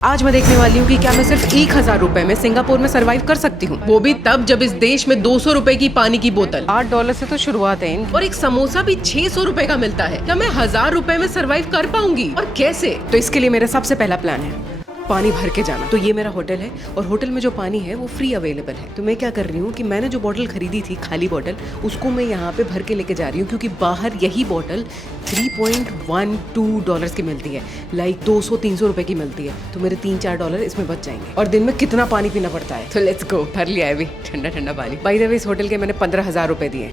आज मैं देखने वाली हूँ कि क्या मैं सिर्फ 1000 रुपए में सिंगापुर में सरवाइव कर सकती हूँ, वो भी तब जब इस देश में 200 रुपए की पानी की बोतल $8 से तो शुरुआत है और एक समोसा भी 600 रुपए का मिलता है। क्या मैं 1000 रुपए में सरवाइव कर पाऊंगी और कैसे? तो इसके लिए मेरा सबसे पहला प्लान है पानी भर के जाना। तो ये मेरा होटल है और होटल में जो पानी है वो फ्री अवेलेबल है। तो मैं क्या कर रही हूँ कि मैंने जो बोतल खरीदी थी, खाली बोतल, उसको मैं यहाँ पे भर के लेके जा रही हूँ क्योंकि बाहर यही बोतल $3.12 की मिलती है, लाइक 200-300 रुपए की मिलती है। तो मेरे $3-4 इसमें बच जाएंगे। और दिन में कितना पानी पीना पड़ता है, तो लेट्स गो। भर लिया है अभी ठंडा ठंडा पानी। बाय द वे इस होटल के मैंने 15,000 रुपए दिए।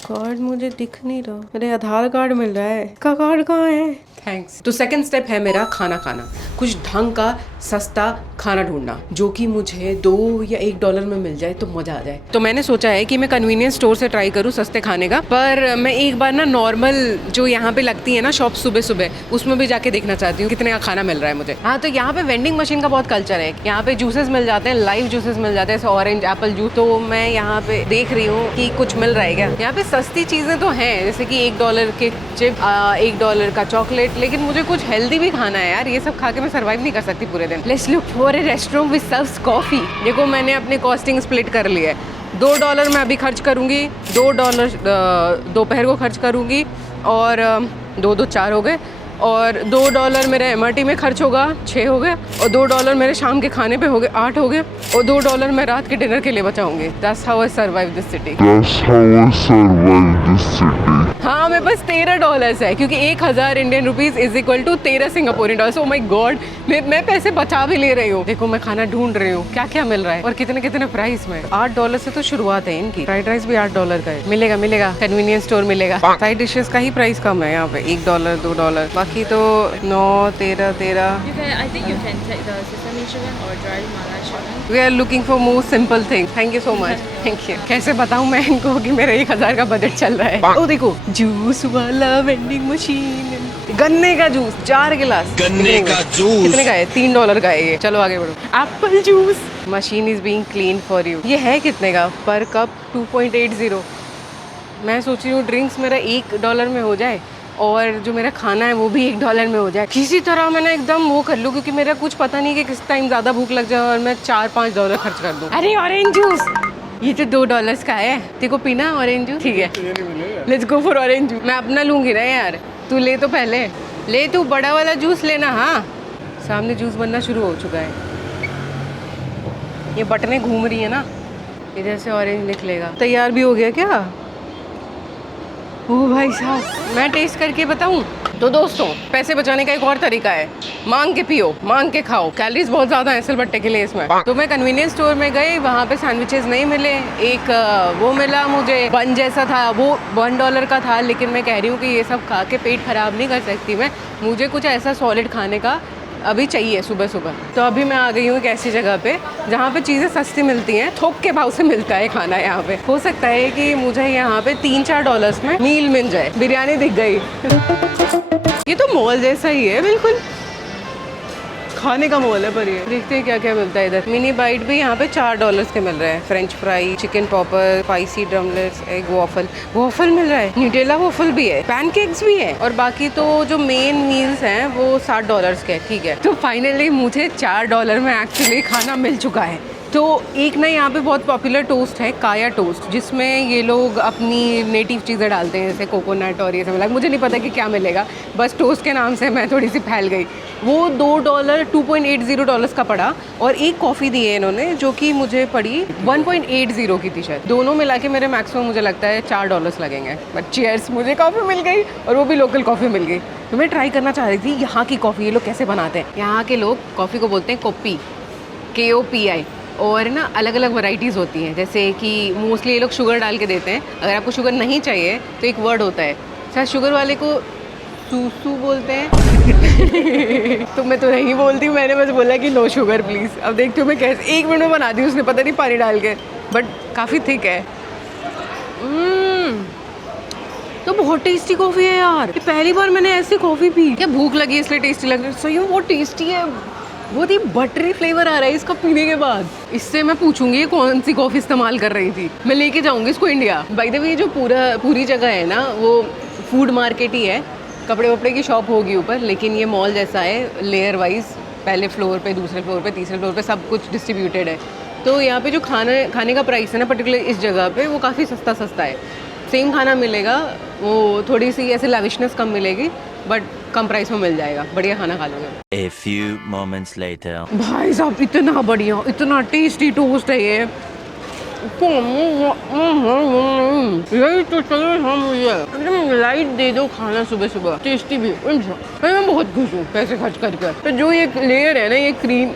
कार्ड मुझे दिख नहीं रहा, मेरे आधार कार्ड मिल रहा है, इसका कार्ड कहाँ है? थैंक्स। तो सेकंड स्टेप है मेरा खाना खाना, कुछ ढंग का सस्ता खाना ढूंढना जो कि मुझे $2 या $1 में मिल जाए तो मजा आ जाए। तो मैंने सोचा है कि मैं कन्वीनियंस स्टोर से ट्राई करूँ सस्ते खाने का, पर मैं एक बार ना नॉर्मल जो यहाँ पे लगती है ना शॉप सुबह सुबह, उसमें भी जाके देखना चाहती हूँ कितने का खाना मिल रहा है मुझे। हाँ, तो यहाँ पे वेंडिंग मशीन का बहुत कल्चर है। यहाँ पे जूसेस मिल जाते हैं, लाइव जूसेस मिल जाते हैं, ऑरेंज एप्पल जूस। तो मैं यहाँ पे देख रही हूँ कि कुछ मिल रहा है क्या। यहाँ पे सस्ती चीजें तो हैं, जैसे कि $1 के चिप, $1 का चॉकलेट, लेकिन मुझे कुछ हेल्दी भी खाना है यार। ये सब खा के मैं सर्वाइव नहीं कर सकती पूरे दिन। Let's look for a restaurant which serves coffee. देखो मैंने अपने कॉस्टिंग स्प्लिट कर लिया है। $2 मैं अभी खर्च करूंगी, $2 दोपहर को खर्च करूंगी और 2 4 हो गए, और $2 मेरे MRT में खर्च होगा, 6 हो गए, और $2 मेरे शाम के खाने पे हो गए, 8 हो गए, और $2 मैं रात के डिनर के लिए बचाऊंगी। That's how I survive this city. हाँ, मेरे पास $13 है क्योंकि 1000 Indian rupees is equal to 13 सिंगापुरी डॉलर। ओ माय गॉड, मैं पैसे बचा भी ले रही हूँ। देखो मैं खाना ढूंढ रही हूँ क्या क्या मिल रहा है और कितने कितने प्राइस में। $8 से तो शुरुआत है इनकी। फ्राइड राइस भी $8 का है। मिलेगा कन्वीनियंस स्टोर मिलेगा। साइड डिशेस का ही प्राइस कम है यहाँ पे, $1 $2, बाकी तो 9 13 13। I think you can take the sesame chicken or dry mala chicken. We are looking for more simple thing. Thank you so much. Thank you. कैसे बताऊँ मैं इनको कि मेरा 1000 का बजट चल रहा है। ओ देखो, जूस वाला वेंडिंग मशीन, गन्ने का जूस 4 गिलास। गन्ने का जूस कितने का है? $3 का है ये। चलो आगे बढ़ो। Apple juice machine is being clean for you. ये है कितने का? पर कप 2.80। मैं सोच रही हूँ ड्रिंक्स मेरा $1 में हो जाए और जो मेरा खाना है वो भी $1 में हो जाए। किसी तरह मैंने एकदम वो कर लूँ क्योंकि मेरा कुछ पता नहीं कि किस टाइम ज़्यादा भूख लग जाए और मैं $4-5 खर्च कर दूँ। अरे ऑरेंज जूस, ये तो $2 का है। तेरे को पीना ऑरेंज जूस? ठीक है, let's go for orange juice. मैं अपना लूँगी ना यार, तू ले तो पहले ले, तू बड़ा वाला जूस लेना। हाँ, सामने जूस बनना शुरू हो चुका है। ये बटनें घूम रही है ना, इधर से ऑरेंज निकलेगा। तैयार भी हो गया क्या? ओ भाई साहब, मैं टेस्ट करके बताऊं? तो दोस्तों, पैसे बचाने का एक और तरीका है, मांग के पियो, मांग के खाओ। कैलोरीज बहुत ज़्यादा है सिलबट्टे के लिए इसमें। तो मैं कन्वीनियंस स्टोर में गई, वहाँ पे सैंडविचेस नहीं मिले। एक वो मिला मुझे, बन जैसा था, वो $1 का था। लेकिन मैं कह रही हूँ कि ये सब खा के पेट खराब नहीं कर सकती मैं, मुझे कुछ ऐसा सॉलिड खाने का अभी चाहिए सुबह सुबह। तो अभी मैं आ गई हूँ एक ऐसी जगह पे जहाँ पे चीज़ें सस्ती मिलती हैं, थोक के भाव से मिलता है खाना यहाँ पे। हो सकता है कि मुझे यहाँ पे $3-4 में मील मिल जाए। बिरयानी दिख गई। ये तो मॉल जैसा ही है बिल्कुल, खाने का मॉल है। पर ये देखते हैं क्या क्या मिलता है इधर। मिनी बाइट भी यहाँ पे $4 के मिल रहे हैं। French fry, chicken popper, spicy drumlets, egg waffle मिल रहा है। न्यूटेला वॉफल भी है, पैनकेक्स भी है, और बाकी तो जो मेन मील्स हैं वो $60 के। ठीक है, तो फाइनली मुझे $4 में एक्चुअली खाना मिल चुका है। तो एक ना यहाँ पे बहुत पॉपुलर टोस्ट है, काया टोस्ट, जिसमें ये लोग अपनी नेटिव चीज़ें डालते हैं, जैसे कोकोनट और ये सब। मुझे नहीं पता कि क्या मिलेगा, बस टोस्ट के नाम से मैं थोड़ी सी फैल गई। वो $2.80 का पड़ा, और एक कॉफ़ी दी है इन्होंने जो कि मुझे पड़ी 1.80 की थी शायद। दोनों मिला के मेरे मैक्सिमम मुझे लगता है $4 लगेंगे। बट चीयर्स, मुझे कॉफ़ी मिल गई, और वो भी लोकल कॉफ़ी मिल गई। तो मैं ट्राई करना चाह रही थी यहाँ की कॉफ़ी, ये लोग कैसे बनाते हैं। यहाँ के लोग कॉफ़ी को बोलते हैं कोपी, KOPI, और ना अलग अलग वैरायटीज़ होती हैं, जैसे कि मोस्टली ये लोग शुगर डाल के देते हैं। अगर आपको शुगर नहीं चाहिए तो एक वर्ड होता है, शायद शुगर वाले को सूसू बोलते हैं। तो मैं तो नहीं बोलती हूँ, मैंने बस बोला कि नो शुगर प्लीज़। अब देखती हूँ मैं कैसे 1 मिनट में बना दी उसने, पता नहीं पानी डाल के, बट काफ़ी थिक है। तो बहुत टेस्टी कॉफ़ी है यार, ये पहली बार मैंने ऐसी कॉफ़ी पी। क्या भूख लगी इसलिए टेस्टी लग रही है? सही में बहुत टेस्टी है, बहुत ही बटरी फ्लेवर आ रहा है इसका पीने के बाद। इससे मैं पूछूंगी कौन सी कॉफ़ी इस्तेमाल कर रही थी, मैं लेके जाऊंगी इसको इंडिया। बाय द वे, जो पूरी जगह है ना वो फूड मार्केट ही है, कपड़े वपड़े की शॉप होगी ऊपर, लेकिन ये मॉल जैसा है, लेयर वाइज पहले फ्लोर पे, दूसरे फ्लोर पे, तीसरे फ्लोर पे सब कुछ डिस्ट्रीब्यूटेड है। तो यहाँ पे जो खाने का प्राइस है ना पर्टिकुलर इस जगह पे, वो काफ़ी सस्ता है। सेम खाना मिलेगा, वो थोड़ी सी ऐसे लैविशनेस कम मिलेगी, बट कम प्राइस में मिल जाएगा, बढ़िया खाना खा लोगे। A few moments later. भाई साहब इतना बढ़िया, इतना टेस्टी टोस्ट है ये। यही तो चाहिए हम मुझे, एकदम लाइट दे दो खाना सुबह सुबह, टेस्टी भी। मैं बहुत खुश हूँ पैसे खर्च करके। तो जो ये लेयर है ना, ये क्रीम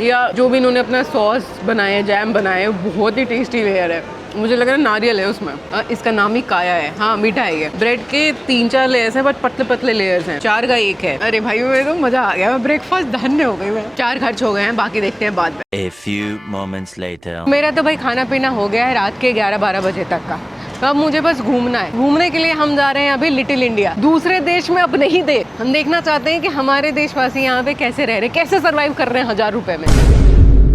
या जो भी इन्होंने अपना सॉस बनाया, जैम बनाया, बहुत ही टेस्टी लेयर है। मुझे लग रहा है नारियल है उसमें। इसका नाम ही काया है। हाँ मीठा है ये। ब्रेड के 3-4 लेयर्स हैं, बट पतले पतले लेयर्स हैं। 4 का 1 है। अरे भाई मेरे तो मजा आ गया, ब्रेकफास्ट धन्य हो गई मैं। 4 खर्च हो गए हैं, बाकी देखते हैं बाद में। A few moments later. मेरा तो भाई खाना पीना हो गया है रात के 11-12 बजे तक का। तो अब मुझे बस घूमना है। घूमने के लिए हम जा रहे हैं अभी लिटिल इंडिया, दूसरे देश में, अब नहीं दे। हम देखना चाहते हैं कि हमारे देशवासी यहाँ पे कैसे रह रहे, कैसे सर्वाइव कर रहे हैं 1000 रुपए में।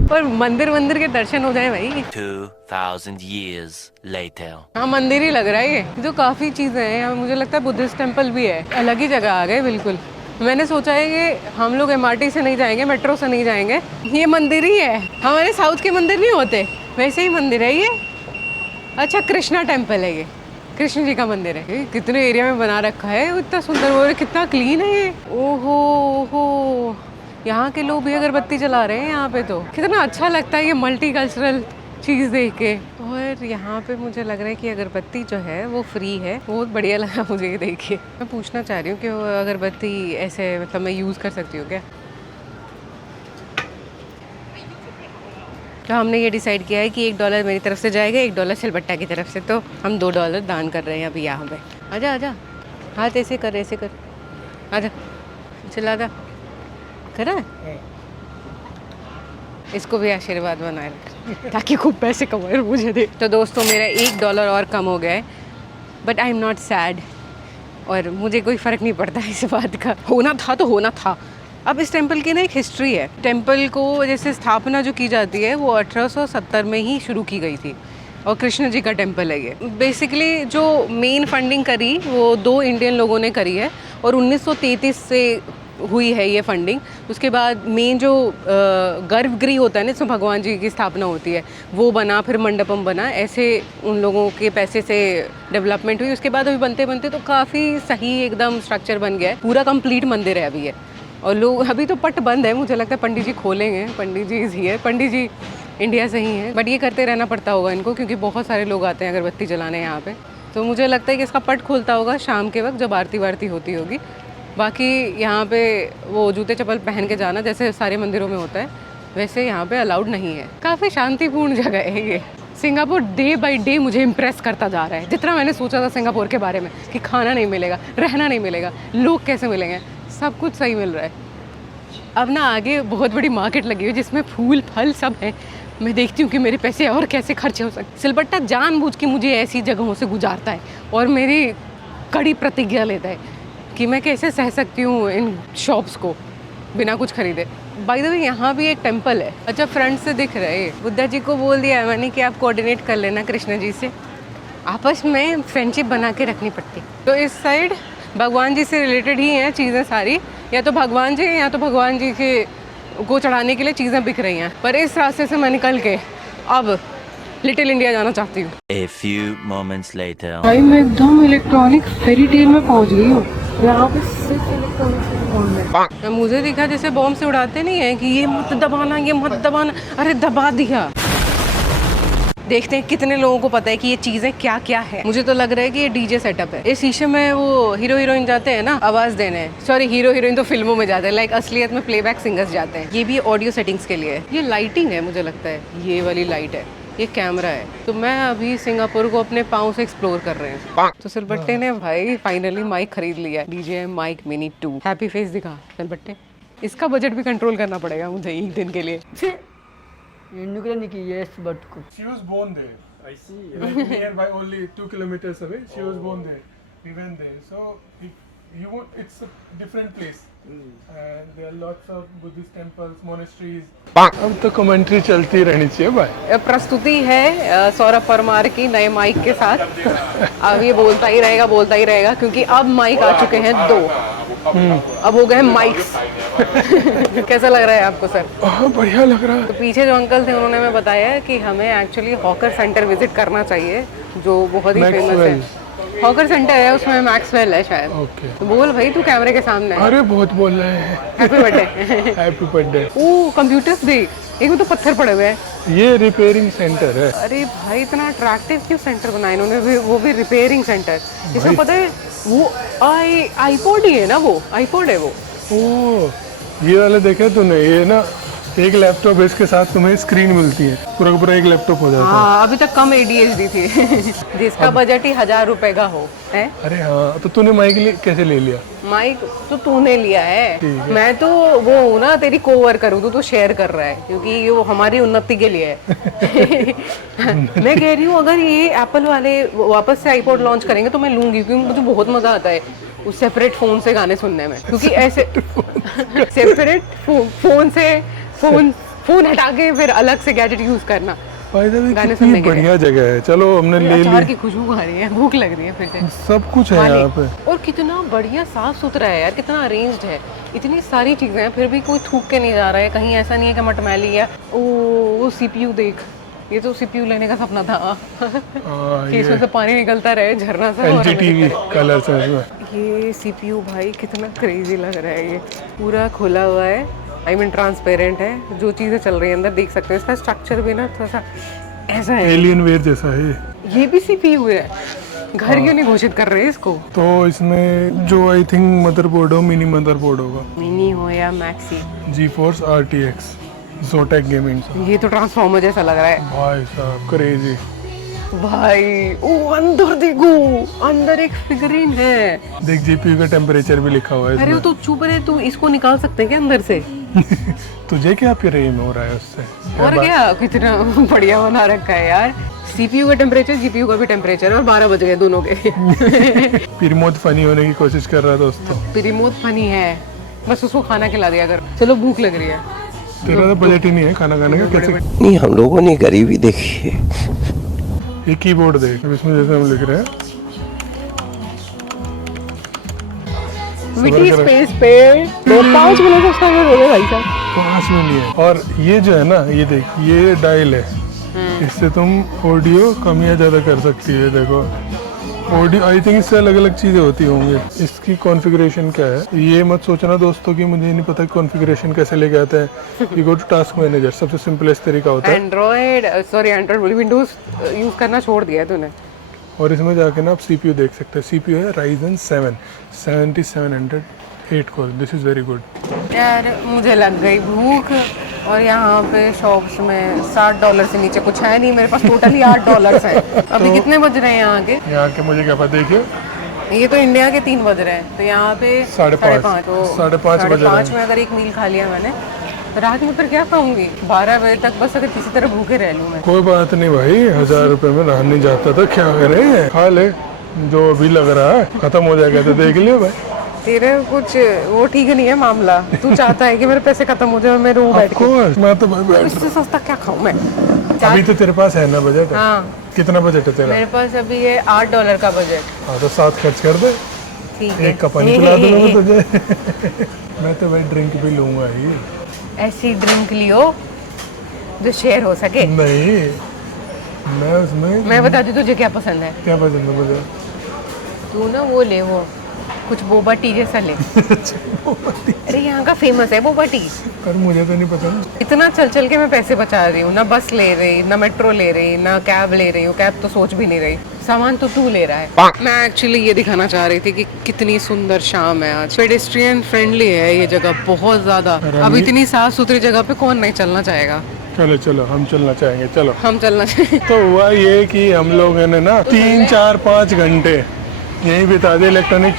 पर मंदिर के दर्शन हो जाए भाई। 2000 years later. हाँ मंदिर ही लग रहा है ये। जो काफी चीजें हैं यहाँ, मुझे लगता है बुद्धिस्ट टेम्पल भी है। अलग ही जगह आ गए बिल्कुल। मैंने सोचा है कि हम लोग MRT से नहीं जाएंगे, मेट्रो से नहीं जाएंगे, ये मंदिर ही है। हमारे साउथ के मंदिर नहीं होते वैसे ही मंदिर है ये। अच्छा कृष्णा टेम्पल है ये, कृष्ण जी का मंदिर है। कितने एरिया में बना रखा है, इतना सुंदर, वो कितना क्लीन है ये। ओहो, यहाँ के लोग भी अगरबत्ती जला रहे हैं यहाँ पे। तो कितना अच्छा लगता है ये मल्टीकल्चरल चीज़ देख के। और यहाँ पे मुझे लग रहा है कि अगरबत्ती जो है वो फ्री है। बहुत बढ़िया लगा मुझे ये देख के। मैं पूछना चाह रही हूँ कि वो अगरबत्ती ऐसे मतलब मैं यूज़ कर सकती हूँ क्या? तो हमने ये डिसाइड किया है कि $1 मेरी तरफ से जाएगा, $1 सिलबट्टा की तरफ से। तो हम $2 दान कर रहे हैं अभी यहाँ पे। आजा आजा, हाथ ऐसे कर, ऐसे कर, आजा, चला जा, करा। इसको भी आशीर्वाद बनाए रख ताकि खूब पैसे कमाए मुझे दे। तो दोस्तों मेरा $1 और कम हो गया है, but I am not sad. और मुझे कोई फ़र्क नहीं पड़ता इस बात का। होना था तो होना था। अब इस टेंपल की ना एक हिस्ट्री है। टेंपल को जैसे स्थापना जो की जाती है वो 1870 में ही शुरू की गई थी, और कृष्ण जी का टेंपल है ये। बेसिकली जो मेन फंडिंग करी वो 2 इंडियन लोगों ने करी है, और 1933 से हुई है ये फंडिंग। उसके बाद मेन जो गर्भगृह होता है ना, इसमें भगवान जी की स्थापना होती है, वो बना, फिर मंडपम बना। ऐसे उन लोगों के पैसे से डेवलपमेंट हुई। उसके बाद अभी बनते बनते तो काफ़ी सही एकदम स्ट्रक्चर बन गया है। पूरा कंप्लीट मंदिर है अभी ये। और लोग अभी तो पट बंद है, मुझे लगता है पंडित जी खोलेंगे। पंडित जी ही है, पंडित जी इंडिया से ही हैं, बट ये करते रहना पड़ता होगा इनको, क्योंकि बहुत सारे लोग आते हैं अगरबत्ती जलाने यहाँ पे। तो मुझे लगता है कि इसका पट खुलता होगा शाम के वक्त जब आरती वारती होती होगी। बाकी यहाँ पे वो जूते चप्पल पहन के जाना जैसे सारे मंदिरों में होता है, वैसे यहाँ पे अलाउड नहीं है। काफ़ी शांतिपूर्ण जगह है ये। सिंगापुर डे बाय डे मुझे इम्प्रेस करता जा रहा है। जितना मैंने सोचा था सिंगापुर के बारे में कि खाना नहीं मिलेगा, रहना नहीं मिलेगा, लोग कैसे मिलेंगे, सब कुछ सही मिल रहा है। अब ना आगे बहुत बड़ी मार्केट लगी हुई है जिसमें फूल फल सब है। मैं देखती हूँ कि मेरे पैसे और कैसे खर्च हो सकते। सिलबट्टा जानबूझ के मुझे ऐसी जगहों से गुजारता है और मेरी कड़ी प्रतिज्ञा लेता है कि मैं कैसे सह सकती हूँ इन शॉप्स को बिना कुछ खरीदे। बाय द वे यहाँ भी एक टेंपल है। अच्छा फ्रंट से दिख रहा है। बुद्धा जी को बोल दिया है मैंने कि आप कोऑर्डिनेट कर लेना कृष्ण जी से, आपस में फ्रेंडशिप बना के रखनी पड़ती। तो इस साइड भगवान जी से रिलेटेड ही हैं चीज़ें सारी, या तो भगवान जी या तो भगवान जी के को चढ़ाने के लिए चीज़ें बिक रही हैं। पर इस रास्ते से मैं निकल के अब लिटिल इंडिया जाना चाहती हूँ। A few moments later. भाई मैं एकदम इलेक्ट्रॉनिक फेरी टेल में पहुँच गई हूँ। यहाँ पे सिर्फ इलेक्ट्रॉनिक है। मुझे दिखा जैसे बॉम्ब से उड़ाते नहीं है कि ये मत दबाना, ये मत दबाना। अरे दबा दिया। देखते हैं कितने लोगों को पता है कि ये चीजें क्या क्या है। मुझे तो लग रहा है कि ये डीजे सेटअप है। इस शीशे में वो हीरो हीरोइन जाते हैं ना आवाज देने, सॉरी हीरो हीरोइन तो फिल्मों में जाते हैं, लाइक असलियत में प्लेबैक सिंगर्स जाते हैं। ये भी ऑडियो सेटिंग्स के लिए है। ये लाइटिंग है, मुझे लगता है ये वाली लाइट है, ये कैमरा है। तो मैं अभी सिंगापुर को अपने पाँव से एक्सप्लोर कर रहे हैं। तो सिलबट्टे ने भाई फाइनली माइक खरीद लिया है, DJI Mic Mini 2। Happy face दिखा सिलबट्टे। इसका बजट भी कंट्रोल करना पड़ेगा मुझे एक दिन के लिए। She was born there. I see. Like nearby, only 2 kilometers away. She was born there. We went there. So if you want, it's a different place. And there are lots of Buddhist temples, monasteries. अब तो commentary चलती रहनी चाहिए भाई। प्रस्तुति है सौरभ परमार की नए माइक के साथ। अब ये बोलता ही रहेगा क्योंकि अब माइक आ चुके हैं 2। अब हो गए माइक्स। कैसा लग रहा है आपको सर? हाँ बढ़िया लग रहा है। तो पीछे जो अंकल थे उन्होंने हमें बताया कि हमें एक्चुअली हॉकर सेंटर विजिट करना चाहिए, जो बहुत ही फेमस है। हॉकर सेंटर है, उसमें मैक्सवेल है शायद। ओके। तो बोल भाई, तू कैमरे के सामने है। अरे बहुत बोल रहे हैं। Happy birthday. Happy birthday. ओ कंप्यूटर्स देख, एक में तो पत्थर पड़े हुए हैं। ये रिपेयरिंग सेंटर है। अरे भाई इतना अट्रैक्टिव क्यों सेंटर बनाया इन्होंने, वो भी रिपेयरिंग सेंटर। इसमें पता है वो आईपॉड ही है ना, वो आईपॉड है वो। ओ ये वाले देखे तूने? ये ना एक लैपटॉप है, इसके साथ तुम्हें स्क्रीन मिलती है, पूरा का पूरा एक लैपटॉप हो जाता है। हाँ अभी तक कम ADHD थी। जिसका बजट ही 1000 रुपए का हो है। अरे हाँ, तो तूने माइक कैसे ले लिया? माइक तो तूने लिया है, ठीक है। मैं तो वो हूँ ना तेरी कोवर्कर हूँ, तो शेयर कर रहा है क्योंकि ये वो हमारी उन्नति के लिए है। मैं कह रही हूँ अगर ये एप्पल वाले वापस से आईपॉड लॉन्च करेंगे तो मैं लूंगी, क्योंकि मुझे बहुत मजा आता है उस सेपरेट फोन से गाने सुनने में, क्योंकि ऐसे सेपरेट फोन से फोन हटा के फिर अलग से गैजेट यूज करना। गाने सुनने के लिए। बढ़िया जगह है, चलो हमने ले अचार ली। की खुशबू आ रही है, भूख लग रही है फिर से। सब कुछ है यहाँ पे। और कितना बढ़िया साफ सुथरा है यार, कितना अरेंज्ड है, इतनी सारी चीजें हैं, फिर भी कोई थूक के नहीं जा रहा है कहीं, ऐसा नहीं है कि मटमैली है। वो CPU देख, ये तो CPU लेने का सपना था। कि इसमें से पानी निकलता रहे झरना सा। LG TV कलर से इसमें। ये CPU भाई कितना क्रेजी लग रहा है, ये पूरा खुला हुआ है, आई मीन ट्रांसपेरेंट है, जो चीजें चल रही है अंदर देख सकते हैं। इसका स्ट्रक्चर भी ना थोड़ा सा ऐसा है, एलियन वेयर जैसा है। ये भी CPU है। घर क्यों नहीं घोषित कर रहे हैं इसको? तो इसमें जो आई थिंक मदरबोर्ड हो, मिनी मदरबोर्ड होगा, मिनी हो या maxi. GeForce RTX Zotac gaming. ये तो ट्रांसफॉर्मर जैसा लग रहा है भाई साहब क्रेजी। भाई। ओ अंदर देखो, अंदर एक फिगरीन है। देख GPU का टेम्परेचर भी लिखा हुआ है अरे वो तो चुप रहे, तू इसको निकाल सकते हैं क्या अंदर से? तुझे क्या प्रेम हो रहा है उससे? और क्या, कितना बढ़िया बना रखा है यार। CPU का टेम्परेचर, GPU का भी टेम्परेचर, और 12 बज गए दोनों के। रिमोट फनी होने की कोशिश कर रहा है दोस्तों। रिमोट फनी है, बस उसको खाना खिला दिया कर। चलो भूख लग रही है। तेरा तो बजट ही नहीं है खाना खाने का, कैसे? नहीं, हम लोगों ने गरीबी देखी है। ये कीबोर्ड देख, अब इसमें जैसे हम लिख रहे हैं विटी स्पेस पे 5 मिनट का समय हो गया भाई साहब। 5 में नहीं है। और ये जो है ना, ये देख, ये डायल है, इससे तुम ऑडियो कम या ज्यादा कर सकती है। देखो ऑडियो, आई थिंक इससे अलग अलग चीजें होती होंगी। इसकी कॉन्फ़िगरेशन क्या है ये मत सोचना दोस्तों कि मुझे नहीं पता कॉन्फ़िगरेशन कैसे लेके आते हैं। You go to task manager, सबसे सिंपलेस्ट तरीका होता है। एंड्रॉइड विंडोज यूज करना छोड़ दिया है तूने। और इसमें जाके ना आप CPU देख सकते हैं। CPU है Ryzen 7 7708 core. This is very good. यार मुझे लग गई भूख, और यहाँ पे शॉप्स में $60 से नीचे कुछ है नहीं। मेरे पास टोटली $8 है। अभी कितने बज रहे हैं यहाँ के? यहाँ के मुझे क्या पता, देखिए ये तो इंडिया के 3 बज रहे हैं, तो यहाँ पे 5:30 तो 5:30 बज रहे 5 में अगर एक मील खा लिया मैंने, तो रात में फिर क्या खाऊंगी? 12 बजे तक बस अगर किसी तरह भूखे रह लूँ मैं। कोई बात नहीं भाई, 1000 रुपए में रहा नहीं जाता था, क्या करे, खा ले जो अभी लग रहा है, खत्म हो जाएगा तो देख लियो भाई। तेरे कुछ वो ठीक नहीं है मामला। तू चाहता है कि मेरे पैसे खत्म हो जाए, मैं रो बैठ के। मैं तो भाई बैठ इससे सस्ता क्या खाऊं मैं? अभी तो तेरे पास है ना बजट? हाँ कितना बजट है तेरा? मेरे पास अभी है $8 का बजट। हाँ तो 7 खर्च कर दे, ठीक है, एक का पानी पिला दूंगा मैं तुझे। मैं तो भाई ड्रिंक भी लूंगा ही। ऐसी ड्रिंक लियो जो शेयर हो सके। नहीं, मैं उसमें मैं बता दूं तुझे क्या पसंद है? क्या पसंद है मुझे? तू ना वो ले, वो कुछ बोबा टी जैसा ले। अरे यहाँ का फेमस है बोबा टी। पर मुझे तो नहीं पसंद। इतना चल चल के मैं पैसे बचा रही हूँ, ना बस ले रही, ना मेट्रो ले रही, ना कैब ले रही हूँ। कैब तो सोच भी नहीं रही, सामान तो तू ले रहा है। मैं एक्चुअली ये दिखाना चाह रही थी कि कितनी सुंदर शाम है आज। पेडेस्ट्रियन फ्रेंडली है ये जगह बहुत ज्यादा। अब इतनी साफ सुथरी जगह पे कौन नहीं चलना चाहेगा? चलो चलो हम चलना चाहेंगे, चलो हम चलना चाहेंगे। तो हुआ ये कि हम लोगों ने ना 3 4 5 घंटे यहीं बिता दिए। इलेक्ट्रॉनिक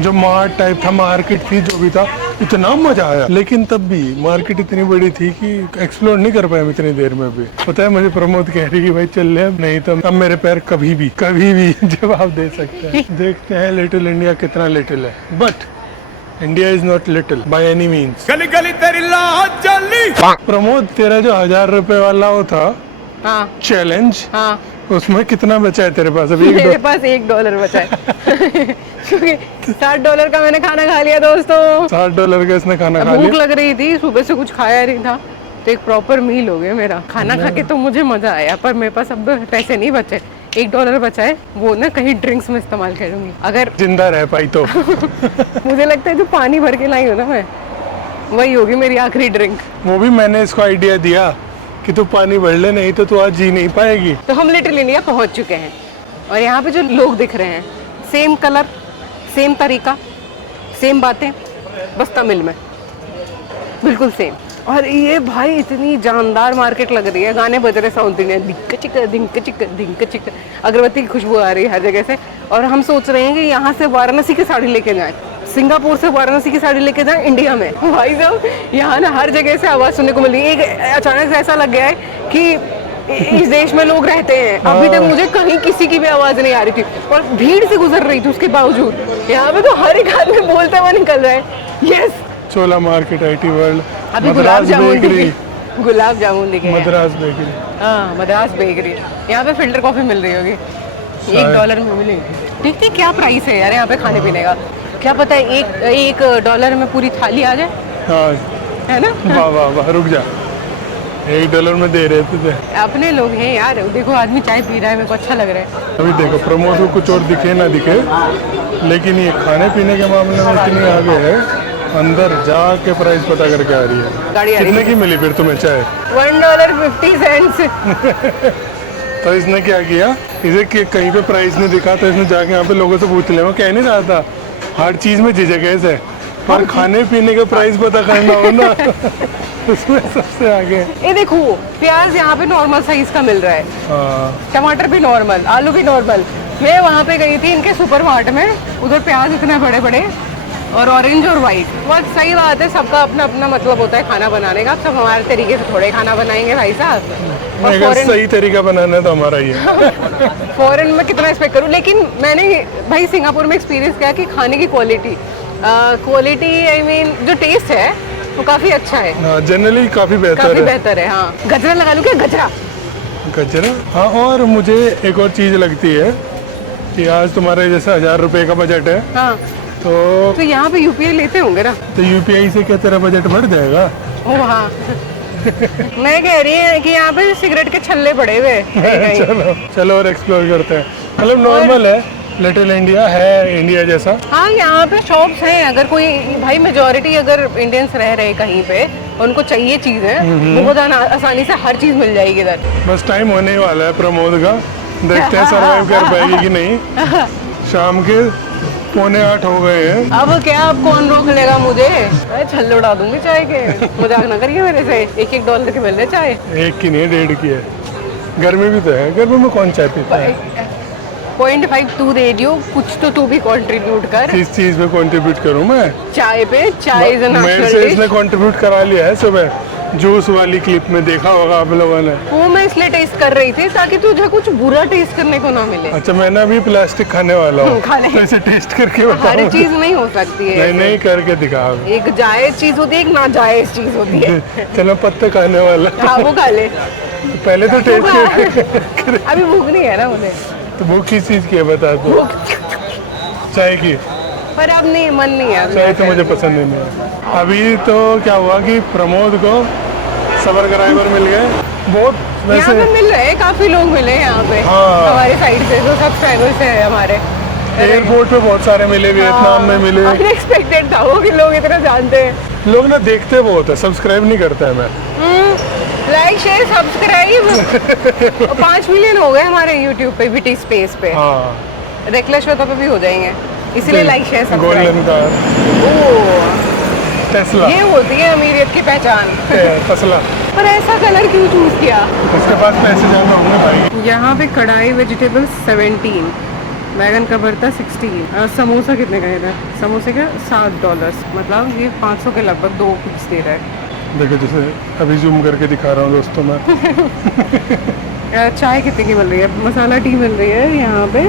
जो मार्ट टाइप था, मार्केट थी, जो भी था, इतना मजा आया। लेकिन तब भी मार्केट इतनी बड़ी थी कि एक्सप्लोर नहीं कर पाए हम इतनी देर में भी। पता है मुझे प्रमोद कह रही कि भाई चल ले, नहीं तो अब मेरे पैर कभी भी जवाब दे सकते हैं। देखते हैं लिटिल इंडिया कितना लिटिल है, but India is not little by any means. गली गली तेरी लात जली। प्रमोद तेरा जो 1000 रुपए वाला वो था हाँ चैलेंज, हाँ उसमें कितना बचा है तेरे पास अभी? मेरे पास $1 बचा है क्योंकि $60 का मैंने खाना खा लिया दोस्तों। $60 का इसने खाना खा भूख लिया। लग रही थी, सुबह से कुछ खाया नहीं था, तो एक प्रॉपर मील हो गया मेरा। खाना खा के तो मुझे मजा आया, पर मेरे पास अब पैसे नहीं बचे। $1 बचा है, वो ना कहीं ड्रिंक्स में इस्तेमाल करूंगी अगर जिंदा रह पाई तो। मुझे लगता है जो पानी भर के लाई हो ना मैं, वही होगी मेरी आखिरी ड्रिंक। वो भी मैंने इसको आइडिया दिया कि तू पानी भर ले, नहीं तो तू आज जी नहीं पाएगी। तो हम लिटिल इंडिया पहुंच चुके हैं और यहाँ पे जो लोग दिख रहे हैं, सेम कलर, सेम तरीका, सेम बातें, बस तमिल में, बिल्कुल सेम। और ये भाई इतनी जानदार मार्केट लग रही है, गाने बज रहे साउथ इंडियन, दिंक चिक, अगरबत्ती की खुशबू आ रही है हर जगह से। और हम सोच रहे हैं कि यहाँ से वाराणसी की साड़ी लेके जाएं, सिंगापुर से वाराणसी की साड़ी लेके जाएं इंडिया में। भाई साहब यहाँ ना हर जगह से आवाज़ सुनने को मिल रही है। एक अचानक से ऐसा लग गया है कि इस देश में लोग रहते हैं। अभी तक मुझे कहीं किसी की भी आवाज़ नहीं आ रही थी और भीड़ से गुजर रही थी, उसके बावजूद यहाँ पे तो हर एक आदमी बोलता हुआ निकल रहा है। Yes, Chola market, IT world, अभी मद्रास बेकरी, गुलाब जामुन दिखे हैं। मद्रास बेकरी। हाँ, मद्रास बेकरी। यहाँ पे फिल्टर कॉफी मिल रही होगी, $1 में मिलेगी। देखते हैं क्या प्राइस है यार यहाँ पे खाने पीने का। क्या पता है $1 में पूरी थाली आ जाए, हाँ, है ना? वाह वाह वाह, रुक जा, $1 में दे रहे थे। अपने लोग हैं यार। देखो आदमी चाय पी रहा है, मेरे को अच्छा लग रहा है। अभी देखो प्रमोद को कुछ और दिखे ना दिखे, लेकिन ये खाने पीने के मामले में इतनी आगे है, अंदर जाके प्राइस पता करके आ रही है। गाड़ी आ रही कितने है। की मिली फिर तुम्हें चाय? $1.50। तो इसने क्या किया, इसे कहीं पे प्राइस नहीं दिखा तो इसने जाके यहाँ पे लोगों से पूछ लिया। वो कह नहीं रहा था हर चीज में झिझक है इसे, पर खाने पीने का प्राइस पता करना हो ना उसमें सबसे आगे। ये देखो प्याज यहाँ पे नॉर्मल साइज का मिल रहा है, हाँ, टमाटर भी नॉर्मल, आलू भी नॉर्मल। मैं वहाँ पे गई थी इनके सुपर मार्ट में, उधर प्याज इतने बड़े बड़े और ऑरेंज और वाइट। बहुत सही बात है, सबका अपना अपना मतलब होता है खाना बनाने का। सब हमारे तरीके से थोड़े खाना बनाएंगे भाई साहब। और अगर सही तरीका बनाना है तो हमारा ही है। फॉरेन में कितना एक्सपेक्ट करूँ, लेकिन मैंने भाई सिंगापुर में एक्सपीरियंस किया कि खाने की क्वालिटी आई मीन जो टेस्ट है वो काफ़ी अच्छा है, हाँ, जनरली काफी बेहतर काफ़ी है। बेहतर है। हाँ, गजरा लगा लूँ क्या, गजरा? गजरा, हाँ। और मुझे एक और चीज लगती है कि आज तुम्हारे जैसे $1000 का बजट है, हाँ, तो यहाँ पे UPI लेते होंगे ना? तो UPI से क्या तेरा बजट बढ़ जाएगा? ओ हाँ। मैं कह रही है कि यहाँ पे सिगरेट के छल्ले पड़े हुए हैं। चलो चलो और एक्सप्लोर करते हैं। मतलब नॉर्मल है, लिटिल इंडिया है, इंडिया जैसा। हाँ, यहाँ पे शॉप्स हैं। अगर कोई भाई मेजोरिटी अगर इंडियंस रह रहे कहीं पे, उनको चाहिए चीज़ें, बहुत आसानी से हर चीज़ मिल जाएगी इधर। बस टाइम होने ही वाला है प्रमोद का, देखते हैं सर्वाइव कर पाएगी कि नहीं। शाम के 7:45 हो गए हैं। अब क्या, अब कौन रोक लेगा मुझे? अरे छल्ले उड़ा दूंगी चाय के, मजाक ना करिए मेरे से। $1 के मिल रहे चाय। एक की नहीं है, 1.5 की है। गर्मी भी तो है, गर्मी में कौन चाय पीता है? 0.5 तू दे दियो, कुछ तो तू भी कंट्रीब्यूट कर। किस चीज में कंट्रीब्यूट करूं मैं? चाय पे, चाय इज अ मेरे नेशनल से डिश। इसने कंट्रीब्यूट करा लिया है सुबह, जूस वाली क्लिप में देखा होगा आप लोगों ने। वो मैं इसलिए टेस्ट कर रही थी ताकि तुझे कुछ बुरा टेस्ट करने को ना मिले। अच्छा, मैंने अभी प्लास्टिक खाने वाला हूँ, खा ले। तो इसे टेस्ट करके हर बताओ। चीज नहीं हो सकती है नहीं ऐसे। नहीं, करके दिखा। एक जायज चीज होती है, एक नाजायज चीज होती है। चलो पत्ते खाने वाला। हाँ, वो खा ले। पहले तो टेस्ट अभी भूख नहीं है ना मुझे। तो वो किस चीज की है बता दो? चाय की? पर अब नहीं, मन नहीं है। चाय तो मुझे पसंद ही नहीं है। अभी तो क्या हुआ कि प्रमोद को सब्सक्राइबर मिल गए बहुत। यहाँ पे वैसे मिल रहे हैं, काफी लोग मिले हैं यहाँ पे। हाँ। हमारे साइड से जो सब्सक्राइबर्स हैं हमारे। एयरपोर्ट पे बहुत सारे मिले, वियतनाम में मिले। अनएक्सपेक्टेड था वो कि लोग इतना जानते हैं। लोग ना देखते बहुत है, सब्सक्राइब नहीं करता है मैं। लाइक शेयर सब्सक्राइब 5 मिलियन हो गए हमारे YouTube पे, विटी स्पेस पे। हाँ, रेकलेश्वता पे भी हो जाएंगे, इसलिए like share subscribe. Golden car, oh, Tesla, ये होती है अमीरियत की पहचान। टेस्ला। पर ऐसा कलर क्यों चूज किया? उसके पास पैसे ज्यादा होंगे भाई। यहाँ पे कढ़ाई वेजिटेबल्स 17, बैगन का भरता 16। समोसा कितने का है इधर? समोसे का $7, मतलब ये 500 के लगभग 2 पीस दे रहा है। देखो जैसे अभी जूम करके दिखा रहा हूँ दोस्तों मैं। चाय कितने की मिल रही है? मसाला टी मिल रही है यहाँ पे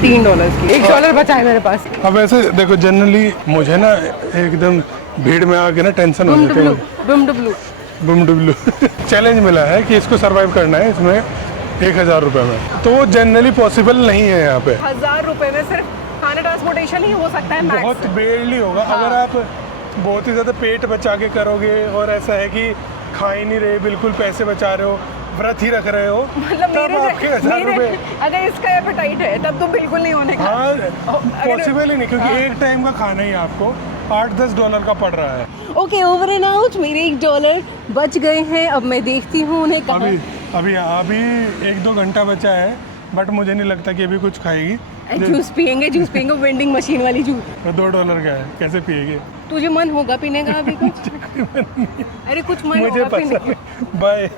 $3 की। $1 बचा है मेरे पास। अब ऐसे देखो, जनरली मुझे ना एकदम भीड़ में आके ना टेंशन हो जाती है। Bum W. Bum W. Challenge मिला है कि इसको सरवाइव करना है, इसमें 1000 रुपये में, तो वो जनरली पॉसिबल नहीं है यहाँ पे। 1000 रुपए में सिर्फ खाना ट्रांसपोर्टेशन ही हो सकता है मैक्स। बहुत बेरली होगा अगर आप बहुत ही ज़्यादा पेट बचा के करोगे और ऐसा है कि खा ही नहीं रहे, बिल्कुल पैसे बचा रहे हो, व्रत ही रख रहे हो, मतलब तब आपके 1000 रुपये। अगर इसका एपेटाइट है तब तो बिल्कुल नहीं होने का। हाँ अगर- पॉसिबल ही नहीं, क्योंकि एक टाइम का खाना ही आपको $8-10 का पड़ रहा है। ओके, ओवर एंड आउट मेरे $1 बच गए हैं। अब मैं देखती हूँ उन्हें कहाँ। अभी 1-2 घंटा बचा है, बट मुझे नहीं लगता कि अभी कुछ खाएगी। जूस पियेंगे वेंडिंग मशीन वाली जूस। तो $2 का है, कैसे पिएगी? तुझे मन होगा पीने का अभी कुछ? अरे कुछ मन मुझे होगा पीने पसंद का। बाय।